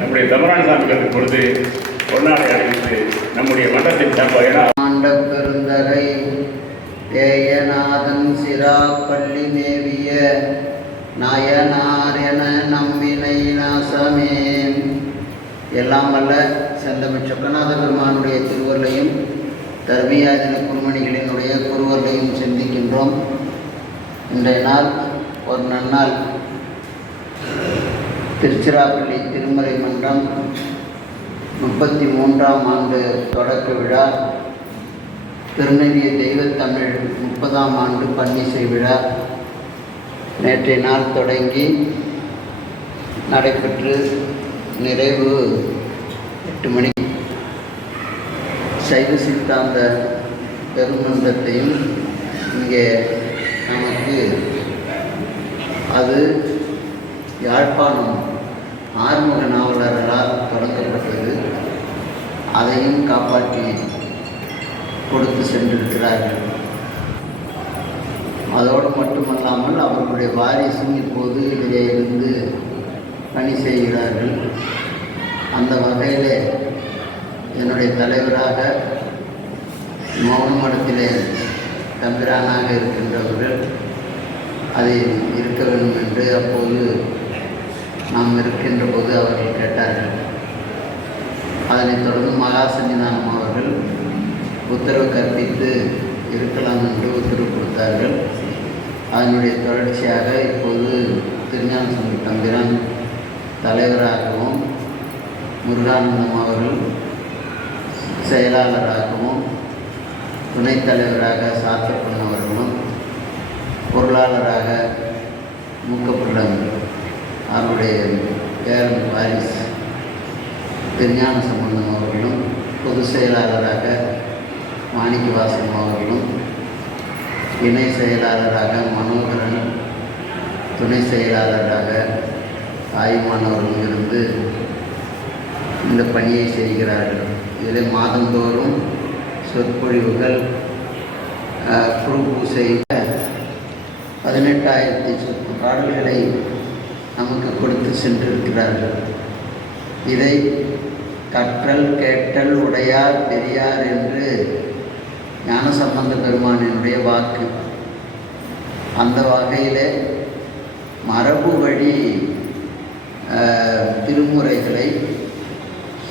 நம்முடைய தமரான் சாமிகளுக்கு பொழுது பொன்னாடை அணிவித்து நம்முடைய மன்றத்தின் சார்பாக ஆண்ட பெருந்தகை தேயநாதன் சிராப்பள்ளி மேவிய நயனார் என நம்மினை நாசமே. எல்லாம் வல்ல செந்தமிழ் சொக்கநாத பெருமானுடைய திருவருளையும் தர்மியாதின குருமணிகளினுடைய குருவர்களையும் சிந்திக்கின்றோம். இன்றைய நாள் ஒரு நன்னாள். திருச்சிராப்பள்ளி திருமறை மன்றம் 33ஆம் ஆண்டு தொடக்க விழா, திருநெறிய தெய்வத்தமிழ் 30ஆம் ஆண்டு பன்னிசை விழா நேற்றைய நாள் தொடங்கி நடைபெற்று நிறைவு 8 மணி. சைவ சித்தாந்த பெருமன்றத்தையும் இங்கே நமக்கு அது யாழ்ப்பாணம் ஆறுமுக நாவலர்களால் தொடங்கப்பட்டது. அதையும் காப்பாற்றி கொடுத்து சென்றிருக்கிறார்கள். அதோடு மட்டுமல்லாமல் அவர்களுடைய வாரிசும் இப்போது இதிலே இருந்து பணி செய்கிறார்கள். அந்த வகையில் என்னுடைய தலைவராக மௌன மடத்திலே தம்பிரானாக இருக்கின்றவர்கள் அதை இருக்க வேண்டும் என்று அப்போது நாம் இருக்கின்ற போது அவர்கள் கேட்டார்கள். அதனைத் தொடர்ந்து மகா சன்னிதானம் அவர்கள் உத்தரவு கற்பித்து இருக்கலாம் என்று உத்தரவு கொடுத்தார்கள். அதனுடைய தொடர்ச்சியாக இப்போது திருஞான சம்பந்த தம்பிரான் தலைவராகவும் முருகானந்தம் அவர்கள் செயலாளராகவும் துணைத் தலைவராக சாத்தப்பன் அவர்களும் பொருளாளராக மூக்கப்புள்ளம் அவருடைய பேரன் வாரிஸ் திருஞான சம்பந்தம் அவர்களும் பொதுச் செயலாளராக மாணிக்கவாசன் அவர்களும் இணை செயலாளராக மனோகரன் துணை செயலாளராக ஆயுமானவர்களும் இருந்து இந்த பணியை செய்கிறார்கள். இதில் மாதந்தோறும் சொற்பொழிவுகள் குரு பூசை 18,000 சொற்ப பாடல்களை நமக்கு கொடுத்து சென்றிருக்கிறார்கள். இதை கற்றல் கேட்டல் உடையார் பெரியார் என்று ஞானசம்பந்த பெருமானினுடைய வாக்கு. அந்த வகையில் மரபு வழி திருமுறைகளை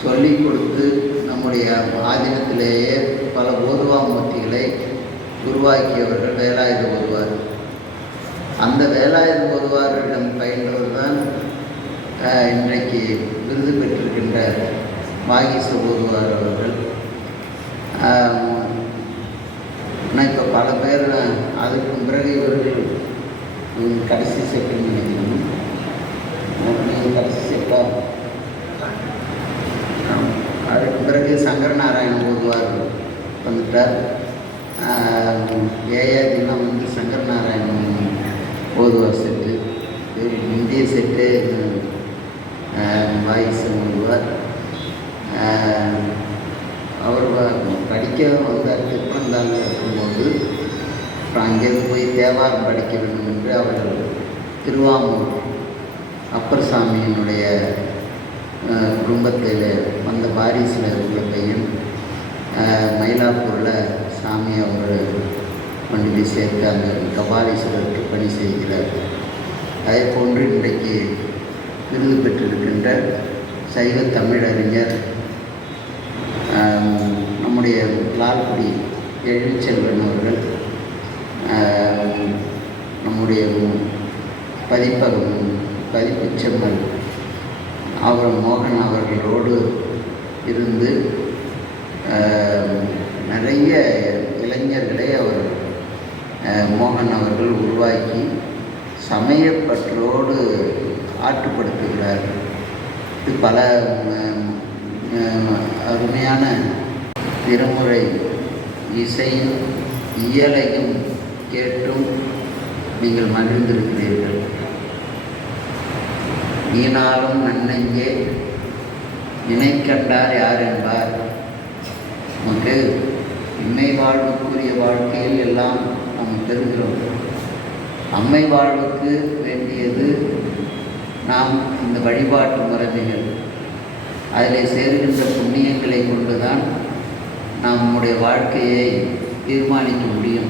சொல்லிக் கொடுத்து நம்முடைய ஆதீனத்திலேயே பல ஓதுவாமூர்த்திகளை உருவாக்கியவர்கள் வேலாயுத ஓதுவார். அந்த வேலாயுத ஓதுவாரிடம் பயின்றவர் தான் இன்றைக்கு விருது பெற்றிருக்கின்ற வாகீச ஓதுவார் அவர்கள். ஆனால் இப்போ பல பேர் அதுக்கு பிறகு இவர்கள் கடைசி செட்டுன்னு நினைக்கணும். கடைசி செட்டா அதுக்கு பிறகு சங்கரநாராயணன் ஓதுவார் வந்துட்டார். ஏஆதிலாம் வந்து சங்கரநாராயணன் ஓதுவார் செட்டு. இந்திய செட்டு வாயிசம் ஓதுவார். அவர் படிக்க வந்தார் திருப்பந்தாங்க இருக்கும்போது. அப்புறம் அங்கேருந்து போய் தேவாரம் படிக்க வேண்டும் என்று அவர்கள் திருவாமூர் அப்பர் சாமியினுடைய குடும்பத்தில் வந்த வாரிசில் உள்ள பையன் மயிலாப்பூரில் சாமி அவர் கொண்டு போய் சேர்த்து அந்த கபாலீஸ்வரருக்கு பணி செய்கிறார். அதே போன்று இன்றைக்கு விருது பெற்றிருக்கின்ற சைவ தமிழறிஞர் நம்முடைய லால்குடி எழுச்செல்வன் அவர்கள், நம்முடைய பதிப்புச்செம்மல் அவர் மோகன் அவர்களோடு இருந்து நிறைய இளைஞர்களை அவர் மோகன் அவர்கள் உருவாக்கி சமயப்பற்றோடு ஆற்றுப்படுத்துகிறார்கள். இது பல அருமையான திருமுறை இசையும் இயலையும் கேட்டும் நீங்கள் மகிழ்ந்திருக்கிறீர்கள். நீனாலும் நன்னெஞ்சே நினைக்கண்டார் யார் என்பார். நமக்கு இம்மை வாழ்வுக்குரிய வாழ்க்கையில் எல்லாம் நாம் பெறுகிறோம். அம்மை வாழ்வுக்கு வேண்டியது நாம் இந்த வழிபாட்டு முறைமைகள், அதில் சேருகின்ற புண்ணியங்களை கொண்டுதான் நாம் நம்முடைய வாழ்க்கையை தீர்மானிக்க முடியும்.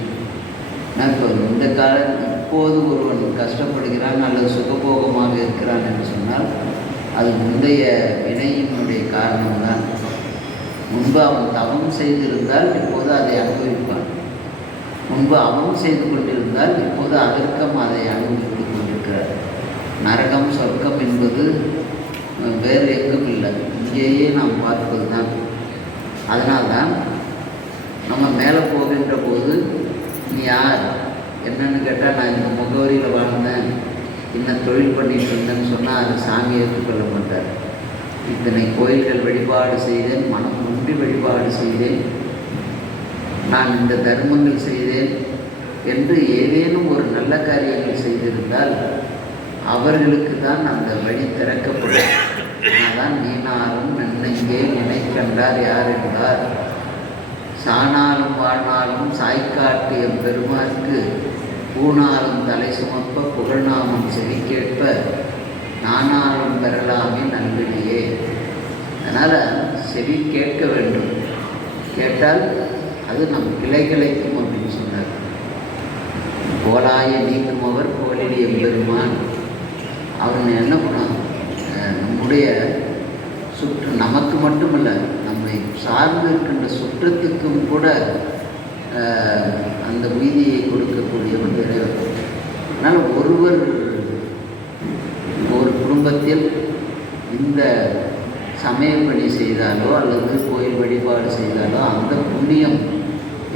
இப்போ இந்த இப்போது ஒருவன் கஷ்டப்படுகிறான் அல்லது சுகபோகமாக இருக்கிறான் என்று சொன்னால் அது முந்தைய வினையினுடைய காரணம்தான். முன்பு அவன் தவம் செய்திருந்தால் இப்போது அதை அனுபவிப்பான். முன்பு அவன் செய்து கொண்டிருந்தால் இப்போது அதற்கும் அதை அனுபவித்துக் கொண்டிருக்கிறார். நரகம் சொர்க்கம் என்பது வேறு எங்கும் இல்லை, இங்கேயே நாம் பார்ப்பது தான். அதனால்தான் நம்ம மேலே போகின்ற போது நீ யார் என்னன்னு கேட்டால் நான் இந்த முகவரியில் வாழ்ந்தேன், இன்னும் தொழில் பண்ணிட்டு இருந்தேன்னு சொன்னால் அது சாமி ஏற்றுக்கொள்ள மாட்டார். இத்தனை கோயில்கள் வழிபாடு செய்தேன், மனம் ஒன்றி வழிபாடு செய்தேன், நான் இந்த தர்மங்கள் செய்தேன் என்று ஏதேனும் ஒரு நல்ல காரியங்கள் செய்திருந்தால் அவர்களுக்கு தான் அந்த வழி திறக்கப்படும். அதான் நீனாலும் நன்னெஞ்சே நினைக்கண்டார் யார் என்பார். சாணாலும் வாழ்நாளும் சாய்க்காட்டு எம் பெருமாற்கு பூணாலும் தலை சுமப்ப புகழ்நாமம் செவி கேட்ப நானாலும் பெறலாமே நல்வினையே. அதனால் செவி கேட்க வேண்டும். கேட்டால் அது நம் கிளைகளுக்கும் அப்படின்னு சொன்னார். கோலாய நீக்குமவர் கோலிடி எம்பெருமான். அவன் என்ன பண்ணான், நம்முடைய சுற்று நமக்கு மட்டுமல்ல நம்மை சார்ந்து இருக்கின்ற சுற்றத்துக்கும் கூட அந்த உய்தியை கொடுக்கக்கூடியவன் இறைவன். அதனால் ஒருவர் ஒரு குடும்பத்தில் இந்த சமய பணி செய்தாலோ அல்லது கோயில் வழிபாடு செய்தாலோ அந்த புண்ணியம்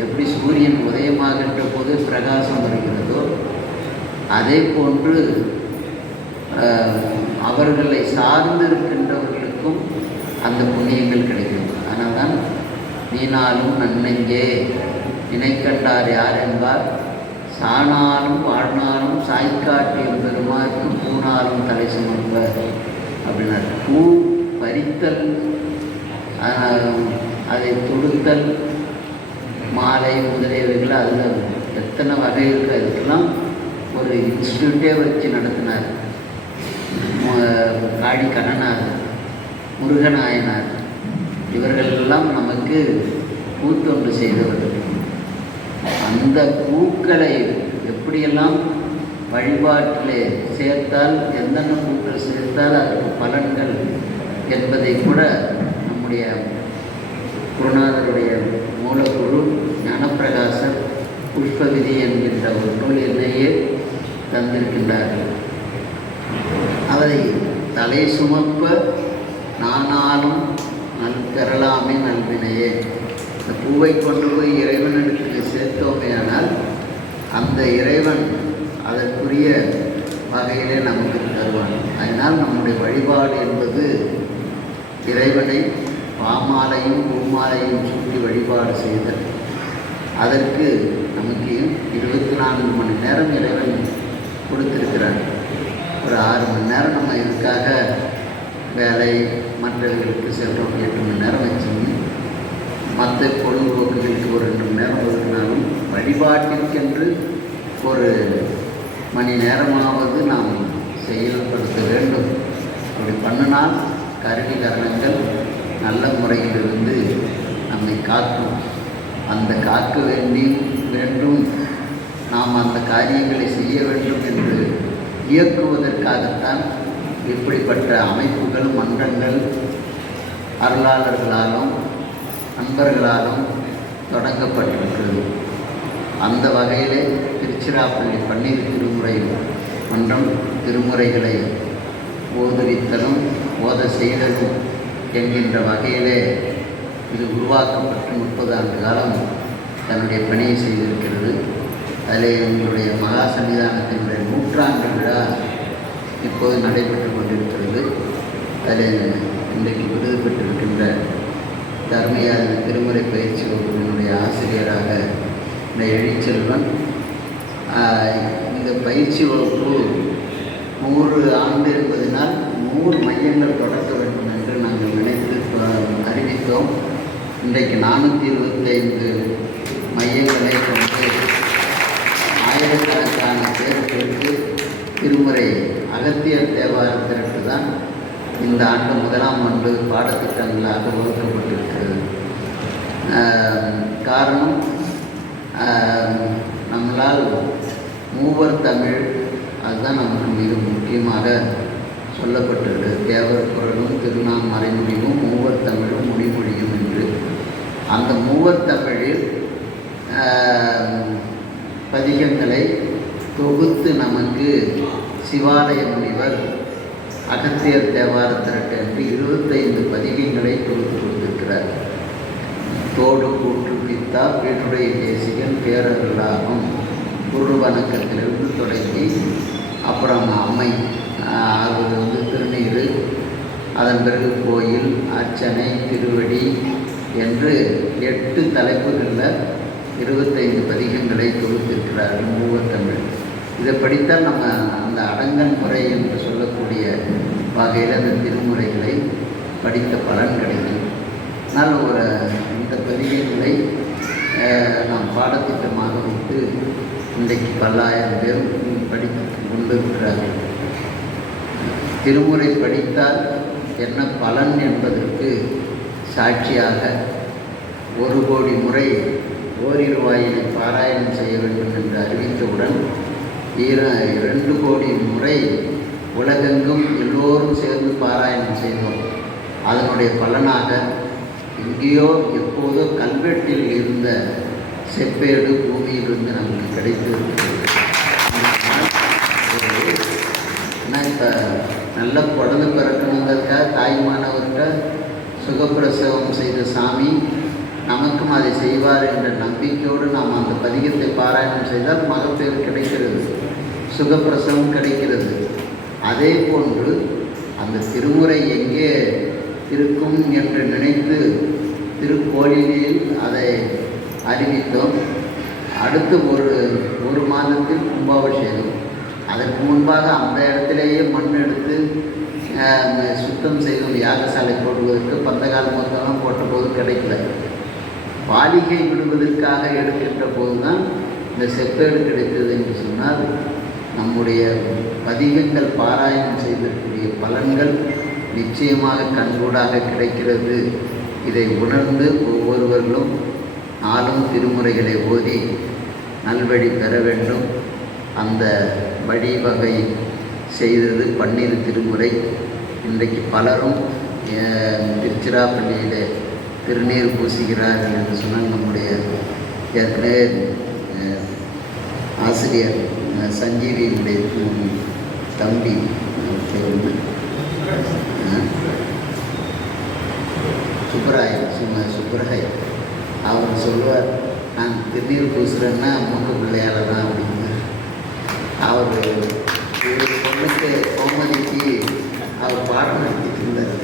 எப்படி சூரியன் உதயமாகின்ற போது பிரகாசம் வருகிறதோ அதே போன்று அவர்களை சார்ந்து இருக்கின்றவர்களுக்கும் அந்த புண்ணியங்கள் கிடைக்கும். அதனால் தான் நீனாலும் நன்னெஞ்சே நினைக்கண்டார் யார் என்பார். சாணாலும் வாழ்நாளும் சாய்க்காட்டியும் பெருமாக்கும் பூனாலும் தலை சுமப்ப அப்படின்னார். பூ பறித்தல், அதை தொடுத்தல், மாலை முதலியவைகள் அதில் எத்தனை வகை இருக்குது. அதுக்கெல்லாம் ஒரு இன்ஸ்டியூட்டே வச்சு நடத்தினார். காடி கண்ணனார், முருகநாயனார், இவர்களெல்லாம் நமக்கு பூத்தொண்டு செய்தவர்கள். அந்த பூக்களை எப்படியெல்லாம் வழிபாட்டிலே சேர்த்தால், எந்தெந்த பூக்கள் சேர்த்தால் அதற்கு பலன்கள் என்பதை கூட நம்முடைய குருநாதருடைய மூலக்குரு ஞானப்பிரகாசர் புஷ்பவிதி என்கின்ற ஒரு நூல் என்னையே தந்திருக்கின்றார்கள். அதை தலை சுமப்ப நானாலும் பெறலாமே நல்வினையே. இந்த பூவை கொண்டு போய் இறைவனுக்கு சேர்த்தோமேயானால் அந்த இறைவன் அதற்குரிய வகையிலே நமக்கு தருவான். அதனால் நம்முடைய வழிபாடு என்பது இறைவனை பாமாலையும் பூமாலையும் சுற்றி வழிபாடு செய்தல். அதற்கு நமக்கு 24 மணி நேரம் இறைவன் கொடுத்திருக்கிறார். ஒரு 6 மணி நேரம் நம்ம இதுக்காக வேலை மற்றவர்களுக்கு செல்றோம், 8 மணி நேரம் வச்சுங்க. மற்ற பொழுதுபோக்குகளுக்கு ஒரு 2 மணி நேரம் ஒதுக்கினாலும் வழிபாட்டிற்கென்று ஒரு மணி நேரமாவது நாம் செயல்படுத்த வேண்டும். அப்படி பண்ணினால் கருவி கரணங்கள் நல்ல முறையிலிருந்து நம்மை காக்கும். அந்த காக்க வேண்டும் நாம் அந்த காரியங்களை செய்ய வேண்டும் என்று இயக்குவதற்காகத்தான் இப்படிப்பட்ட அமைப்புகள், மன்றங்கள் அருளாளர்களாலும் நண்பர்களாலும் தொடங்கப்பட்டிருக்கிறது. அந்த வகையிலே திருச்சிராப்பள்ளி பன்னீர் திருமுறை மன்றம் திருமுறைகளை ஓதுவித்தலும் ஓத செய்தலும் என்கின்ற வகையிலே இது உருவாக்கப்பட்டு 30 ஆண்டு காலம் தன்னுடைய பணியை செய்திருக்கிறது. அதில் எங்களுடைய மகா சன்னிதானத்தினுடைய 100ஆண்டு விழா இப்போது நடைபெற்று கொண்டிருக்கிறது. அதில் இன்றைக்கு விருது பெற்றிருக்கின்ற தர்மயாத திருமுறை பயிற்சி வகுப்பினுடைய ஆசிரியராக இந்த எழிச்செல்வன் இந்த பயிற்சி வகுப்பு 100 ஆண்டு என்பதனால் 100 மையங்கள் தொடக்க வேண்டும் என்று நாங்கள் நினைத்து அறிவித்தோம். இன்றைக்கு 425 மையங்களை கொண்டு ஆயிரக்கணக்கான பேர்களுக்கு திருமுறை அகத்தியர் தேவாரம் திரட்டு தான் இந்த ஆண்டு 1ஆம் ஆண்டு பாடத்திட்டங்களாக வகுக்கப்பட்டிருக்கிறது. காரணம், நம்மளால் மூவர் தமிழ் அதுதான் நமக்கு மிக முக்கியமாக சொல்லப்பட்டிருக்கு. தேவர் குரலும் திருநாம் மறைமொழியும் மூவர் தமிழும் முடிமொழியும் என்று. அந்த மூவர் தமிழில் பதிகங்களை தொகுத்து நமக்கு சிவாலய முனிவர் அகத்தியர் தேவார திரட்டு என்று 25 பதிகங்களை தொகுத்து கொடுத்திருக்கிறார். தோடு கூற்று பித்தா பேருடைய தேசிகன் பேரர்களாகும் குரு வணக்கத்திலிருந்து தொடங்கி அப்புறம் அம்மை, அது திருநீர், அதன் பிறகு கோயில், அர்ச்சனை, திருவடி என்று 8 தலைப்புகளில் 25 பதிகங்களை தொகுத்திருக்கிறார்கள் மூவர் தமிழ். இதை படித்தால் நம்ம அந்த அடங்கன் முறை என்று சொல்லக்கூடிய வகையில் அந்த திருமுறைகளை படித்த பலன் கிடைக்கும். அதனால் இந்த பதிகங்களை நாம் பாடத்திட்டமாக வைத்து இன்றைக்கு பல்லாயிரம் பேரும் படித்து கொண்டிருக்கிறார்கள். திருமுறை படித்தால் என்ன பலன் என்பதற்கு சாட்சியாக 1 கோடி முறை ஓரிரு வாயிலை பாராயணம் செய்ய வேண்டும் என்று அறிவித்தவுடன் 2 கோடி முறை உலகெங்கும் எல்லோரும் சேர்ந்து பாராயணம் செய்தோம். அதனுடைய பலனாக எங்கேயோ எப்போதோ கல்வெட்டில் இருந்த செப்பேடு பூமியிலிருந்து நமக்கு கிடைத்திருக்கிறது. ஏன்னா இப்போ நல்ல குழந்தை பிறக்கணுங்கிறதுக்காக தாய்மானவர்கிட்ட சுகப்பிரசவம் செய்த சாமி நமக்கும் அதை செய்வார் என்ற நம்பிக்கையோடு நாம் அந்த பதிகத்தை பாராயணம் செய்தால் மகப்பேறு கிடைக்கிறது, சுகப்பிரசவம் கிடைக்கிறது. அதே போன்று அந்த திருமுறை எங்கே இருக்கும் என்று நினைத்து திருக்கோயிலில் அதை அறிவித்தோம். அடுத்து ஒரு மாதத்தில் கும்பாபிஷேகம். அதற்கு முன்பாக அந்த இடத்திலேயே மண் எடுத்து சுத்தம் செய்து யாகசாலை போடுவதற்கு பந்தகால மொத்தம் போட்டபோது கிடைக்கல. பாலிகை விடுவதற்காக எடுக்கின்ற போது தான் இந்த செப்பேடு கிடைத்தது என்று சொன்னால் நம்முடைய பதிகங்கள் பாராயணம் செய்திருக்கக்கூடிய பலன்கள் நிச்சயமாக கண்கூடாக கிடைக்கிறது. இதை உணர்ந்து ஒவ்வொருவர்களும் நாளும் திருமுறைகளை ஓதி நல்வழி பெற வேண்டும். அந்த வழிவகை செய்தது 12 திருமுறை. இன்றைக்கு பலரும் திருச்சிராப்பள்ளியிலே திருநீர் பூசுகிறார்கள் என்று சொன்னால் நம்முடைய ஏற்கனவே ஆசிரியர் சஞ்சீவியினுடைய தம்பி சுப்பராய் அவர் சொல்லுவார், நான் திருநீர் பூசுகிறேன்னா மூன்று பிள்ளையால் தான் அப்படின்னு. அவர் பொண்ணுக்கு கோமதிக்கு அவர் பாடம் நடத்திட்டு இருந்தார்.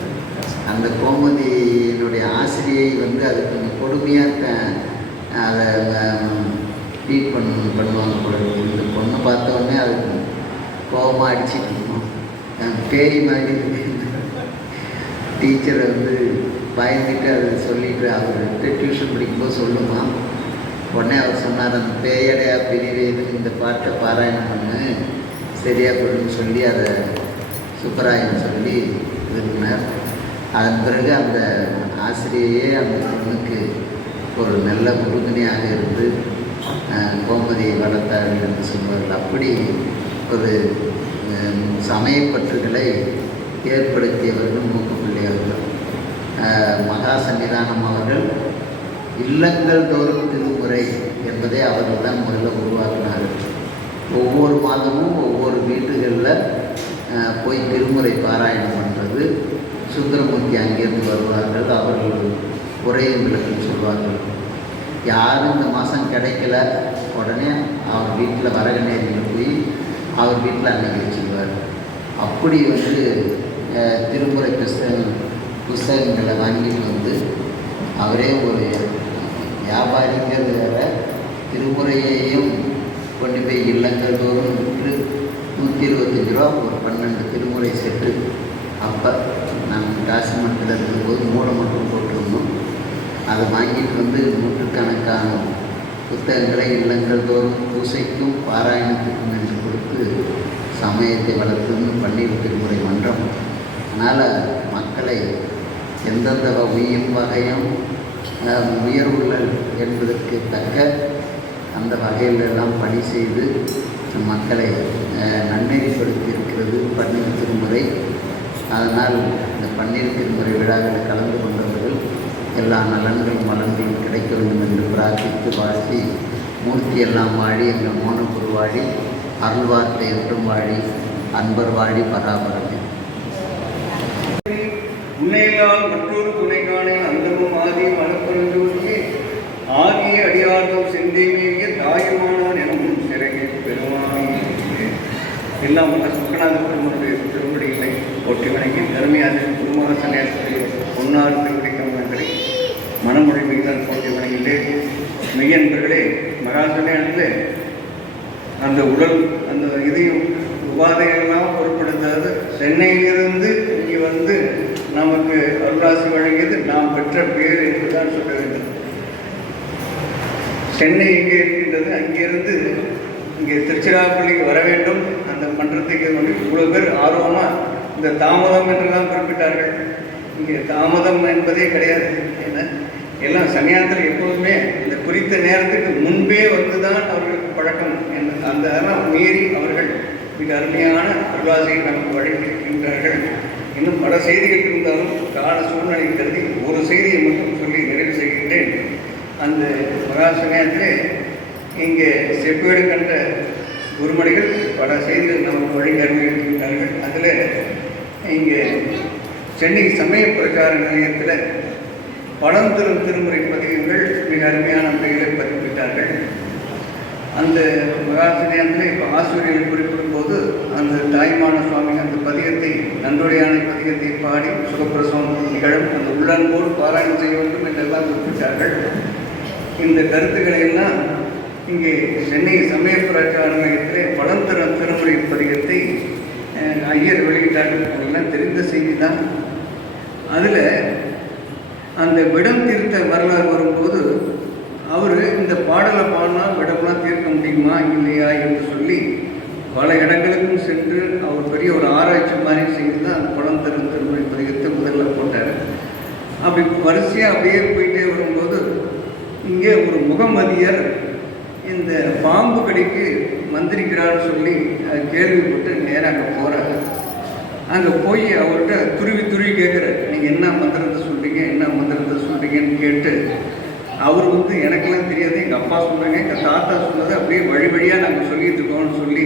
அந்த கோமதியினுடைய ஆசிரியை அது கொஞ்சம் கொடுமையாக அதை ட்ரீட் பண்ணுவாங்க போல. இந்த பொண்ணை பார்த்தோன்னே அது கோபமாக அடிச்சுட்டு இருக்கோம். பேய் மாதிரி டீச்சரை பயந்துட்டு அதை சொல்லிவிட்டு அவர்கிட்ட டியூஷன் படிக்கும்போது சொல்லுமா. உடனே அவர் சொன்னார், அந்த பேயடையா பிரிவேது இந்த பாட்டை பாராயணம் பண்ணு சரியாக போடுன்னு சொல்லி அதை சுப்பராயன் சொல்லி விரும்பினார். அதன் பிறகு அந்த ஆசிரியையே அந்த பொண்ணுக்கு ஒரு நல்ல உறுதுணையாக இருந்து கோமதியை வளர்த்தார்கள் என்று சொல்வார்கள். அப்படி ஒரு சமயப்பற்றுகளை ஏற்படுத்தியவர்கள் மூக்குப்பிள்ளையவர்கள். மகா சன்னிதானம் அவர்கள் இல்லங்கள் தோறும் திருமுறை என்பதை அவர்கள் தான் முதல்ல உருவாக்கினார்கள். ஒவ்வொரு மாதமும் ஒவ்வொரு வீட்டுகளில் போய் திருமுறை பாராயணம் பண்ணுறது. சுந்தரமூர்த்தி அங்கேருந்து வருவார்கள், அவர்கள் உரையங்களுக்கு சொல்வார்கள். யாரும் இந்த மாதம் கிடைக்கல, உடனே அவர் வீட்டில் வரகநேரியில் போய் அவர் வீட்டில் அன்னைக்கு வச்சுக்குவார். அப்படி திருமுறை புஸ்தகங்களை வாங்கிட்டு அவரே ஒரு வியாபாரிங்கிறது வேற, திருமுறையையும் கொண்டு போய் இல்லங்கள் தோறும் விற்று ரூபா ஒரு 12 திருமுறை செட்டு. அப்போ நாங்கள் காசிமட்டில் இருக்கும்போது மூளை மட்டும் போட்டிருந்தோம். அதை வாங்கிட்டு வந்து நூற்றுக்கணக்கான புத்தகங்களை இல்லங்கள் தோறும் பூசைக்கும் பாராயணத்துக்கும் என்று கொடுத்து சமயத்தை வளர்த்துன்னு 12 திருமுறை மன்றம். அதனால் மக்களை எந்தெந்த வகையும் உயர்வுகள் என்பதற்கு தக்க அந்த வகையிலெல்லாம் பணி செய்து மக்களை நன்னெறிப்படுத்தி இருக்கிறது 12 திருமுறை. அதனால் இந்த 12 திருமுறை விழாவில் கலந்து கொண்டவர்கள் எல்லா நலன்களும் வளங்களும் கிடைக்க வேண்டும் என்று பிரார்த்தித்து வாழ்த்தி, மூர்த்தி எல்லாம் வாழி, எங்கள் மோனகுரு வாழி, அருள் வார்த்தை என்றும் வாழி, அன்பர் வாழி பராபரமே. உன்னையினால் மற்றொரு துணைக்கான அந்தமும் ஆதியும் அனுப்பொருந்தோடியே ஆகிய அடியார்தம் செந்தேமிய தாயுமானான் எனவும் சிறகை பெருமானே. எல்லாம் அந்த சுக்கநாத பெருமனுடைய திருமடிகளை போட்டி வணங்கி அருமையாக குருமாசனேஸ்வரி பொன்னார் திருமணி கமலங்களை மனமொழி மீதான் போட்டி வணங்கிட்டேன். மெய்யன்பர்களே, மகாசனேனத்தில் அந்த உடல் அந்த இதையும் உபாதையெல்லாம் பொருட்படுத்தாது சென்னையிலிருந்து இங்கே வந்து நமக்கு அருளாசி வழங்கியது நாம் பெற்ற பேர் என்றுதான் சொல்ல வேண்டும். சென்னை இங்கே இருக்கின்றது, அங்கிருந்து இங்கே திருச்சிராப்பள்ளிக்கு வர வேண்டும். அந்த மன்றத்துக்கு வந்து இவ்வளோ பேர் ஆர்வமாக இந்த தாமதம் என்றெல்லாம் குறிப்பிட்டார்கள். இங்கே தாமதம் என்பதே கிடையாது. ஏன்னா எல்லாம் சன்னியாசத்தில் எப்போதுமே இந்த குறித்த நேரத்துக்கு முன்பே வந்து தான் அவர்களுக்கு பழக்கம். அந்த அதெல்லாம் மீறி அவர்கள் மிக அருமையான அருளாசியை நமக்கு வழங்கியிருக்கின்றார்கள். இன்னும் பல செய்திகள் இருந்தாலும் கால சூழ்நிலை கருதி ஒரு செய்தியை மட்டும் சொல்லி நிறைவு செய்கின்றேன். அந்த மகா சமயத்திலே இங்கே செப்பேடு கண்ட குருமணிகள் பல செய்திகள் நமக்கு வழங்கி அருள்கின்றார்கள். அதில் இங்கே சென்னை சமய பிரச்சார நிலையத்தில் பழந்தரும் திருமுறை பதிவுகள் மிக அருமையான முறையில் பதிவிட்டார்கள். அந்த மகாசனேயத்தில் இப்போ ஆசிரியர்கள் குறிப்பிடும் போது அந்த தாய்மான சுவாமி அந்த பதிகத்தை நன்றுடையான பதிகத்தை பாடி சுகப்பிரசவம் நிகழும், அந்த உள்ளன்போடு பாராயணம் செய்ய வேண்டும் என்றெல்லாம் குறிப்பிட்டார்கள். இந்த கருத்துக்களை எல்லாம் இங்கே சென்னை சமய பிரச்சார நிலையத்திலே பழந்தரும் திருமுறை பதிகத்தை ஐயர் வெளியிட்டார்கள். அதெல்லாம் தெரிந்த செய்தி தான். அதில் அந்த விடம் தீர்த்த வரலாறு வரும்போது அவர் இந்த பாடலை பாடினா விடம்லாம் தீர்க்க முடியுமா இல்லையா என்று சொல்லி பல இடங்களுக்கும் சென்று அவர் பெரிய ஒரு ஆராய்ச்சி மாதிரி செய்து தான் அந்த பழந்தரும் திருமுறை பதிகத்தை முதல்ல போட்டார். அப்படி வரிசையாக அப்படியே போயிட்டே வரும்போது இங்கே ஒரு முகமதியர் இந்த பாம்பு கடிக்கு மந்திரிக்கிறான்னு சொல்லி கேள்விப்பட்டு நேராக அங்கே போகிறார். அங்கே போய் அவர்கிட்ட துருவி கேட்குறார், நீங்கள் என்ன மந்திரத்தை சொல்கிறீங்க, என்ன மந்திரத்தை சொல்கிறீங்கன்னு கேட்டு அவர் வந்து எனக்கெல்லாம் தெரியாது, எங்கள் அப்பா சொன்னாங்க, எங்கள் தாத்தா சொன்னது அப்படியே வழியாக நாங்கள் சொல்லிட்டு இருக்கோம்னு சொல்லி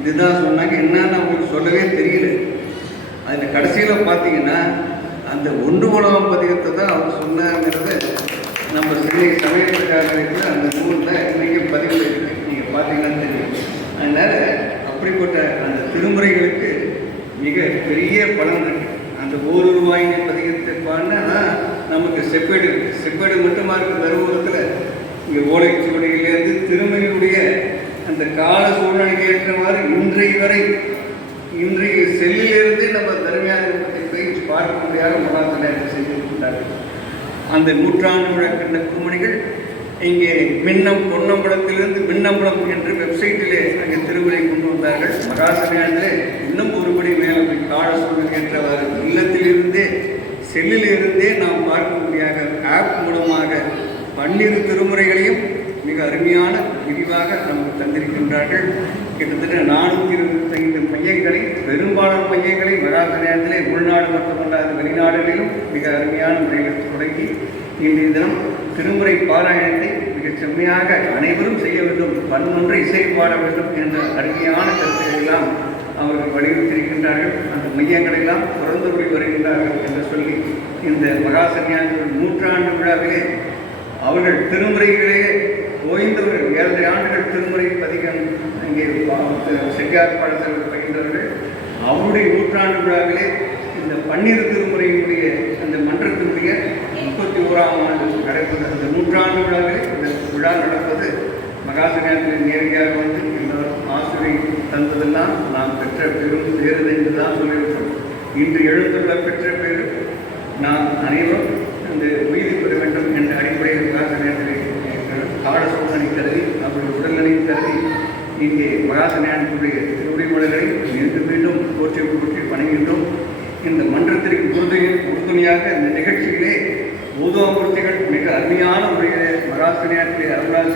இதுதான் சொன்னாங்க. என்னன்னு அவங்களுக்கு சொல்லவே தெரியல. அதில் கடைசியில் பார்த்தீங்கன்னா அந்த ஒன்று உலகம் பதிகத்தை தான் அவர் சொன்னாங்கிறத நம்ம சென்னை சமய பிரச்சாரத்தில் அந்த நூலில் இன்றைக்கி பதிவில் இருக்குது, நீங்கள் பார்த்தீங்கன்னா தெரியும். அதனால் அப்படிப்பட்ட அந்த திருமுறைகளுக்கு மிக பெரிய பலன் இருக்குது. அந்த ஒரு ரூபாய்க்கு பதிகத்தை பாடினா நமக்கு செப்பேடு மட்டுமா இருக்குது. தருமபுரத்தில் இங்கே ஓலைச்சுவடியிலேருந்து திருமணியுடைய அந்த கால சூழ்நிலைக்கு ஏற்றவாறு இன்றைய செல்லிலிருந்து நம்ம தர்மியாதிபத்தை போய் பார்க்கும்படியாக மகாசனேயத்தை செய்திருக்கின்றார்கள். அந்த நூற்றாண்டு விழாக்கின்ற குருமணிகள் இங்கே பொன்னம்பலத்திலிருந்து மின்னம்பலம் என்று வெப்சைட்டிலே அங்கே திருவிழை கொண்டு வந்தார்கள். மகாசனேயத்திலே இன்னும் ஒருபடி மேலே போய் கால சூழ்நிலை ஏற்றவாறு இல்லத்திலிருந்தே செல்லிலிருந்தே நாம் பார்க்கும்படியாக ஆப் மூலமாக 12 திருமுறைகளையும் மிக அருமையான விரிவாக நமக்கு தந்திருக்கின்றார்கள். கிட்டத்தட்ட 425 மையங்களை, பெரும்பாலான மையங்களை மகாசனேயத்திலே உள்நாடு மட்டுமல்லாத வெளிநாடுகளிலும் மிக அருமையான முறையில் தொடங்கி இன்றைய தினம் திருமுறை பாராயணத்தை மிக செம்மையாக அனைவரும் செய்ய வேண்டும், பன்மொன்று இசை பாட வேண்டும் என்ற அருமையான கருத்துக்களை எல்லாம் அவர்கள் வலியுறுத்தியிருக்கின்றார்கள். அந்த மையங்களெல்லாம் திறந்துபடி வருகின்றார்கள் என்று சொல்லி இந்த மகாசன்னியாசிகள் 100 விழாவிலே அவர்கள் திருமுறைகளே ஓய்ந்தவர்கள் 7 ஆண்டுகள் திருமுறை பதிகம் இங்கே செட்டியார் பாடத்தில் பயின்றவர்கள் அவருடைய 100 விழாவிலே இந்த 12 திருமுறையினுடைய அந்த மன்றத்தினுடைய 31ஆம் ஆண்டு நடப்பது. அந்த 100 விழாவிலே இந்த விழா நடப்பது மகாசன்னியாசிகள் நேரடியாக வந்து எல்லோரும் ஆசிரியை தந்ததெல்லாம் நாம் பெற்ற பெரும் பேருது என்று தான் சொல்லியிருக்கிறோம். இன்று எழுந்துள்ள பெற்ற பேரு நாம் அனைவரும் இந்த உயிரி பெற வேண்டும் என்ற அடிப்படையில் கால சூழ்நிலை கருதி அவருடைய உடல்நிலை கருதி இங்கே மகாசனியானுடைய திருவிழிமொழிகளை மீண்டும் மீண்டும் போற்றி வணங்குகின்றோம். இந்த மன்றத்திற்கு உறுதுணையாக இந்த நிகழ்ச்சியிலே ஊதுவமூர்த்திகள் மிக அருமையான முறையில் மகாசனியானுடைய அருளாசி